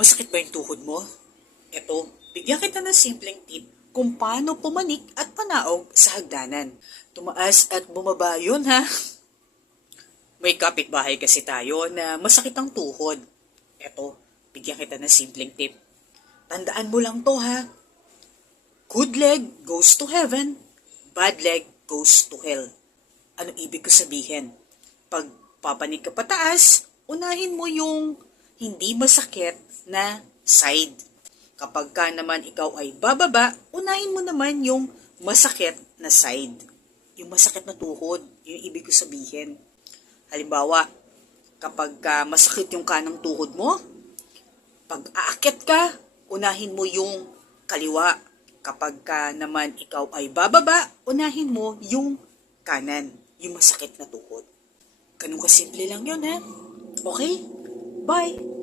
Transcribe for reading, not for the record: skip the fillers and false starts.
Masakit ba yung tuhod mo? Eto, bigyan kita ng simpleng tip kung paano pumanik at panaog sa hagdanan. Tumaas at bumaba yun ha. May kapitbahay kasi tayo na masakit ang tuhod. Eto, bigyan kita ng simpleng tip. Tandaan mo lang to ha. Good leg goes to heaven, bad leg goes to hell. Ano ibig ko sabihin? Pag papanig ka pataas, unahin mo yung hindi masakit na side. Kapag ka naman ikaw ay bababa, unahin mo naman yung masakit na side. Yung masakit na tuhod, yung ibig ko sabihin. Halimbawa, kapag masakit yung kanang tuhod mo, pag aakyat ka, unahin mo yung kaliwa. Kapag ka naman ikaw ay bababa, unahin mo yung kanan, yung masakit na tuhod. Ganun kasimple lang yun ha. Okay? Bye!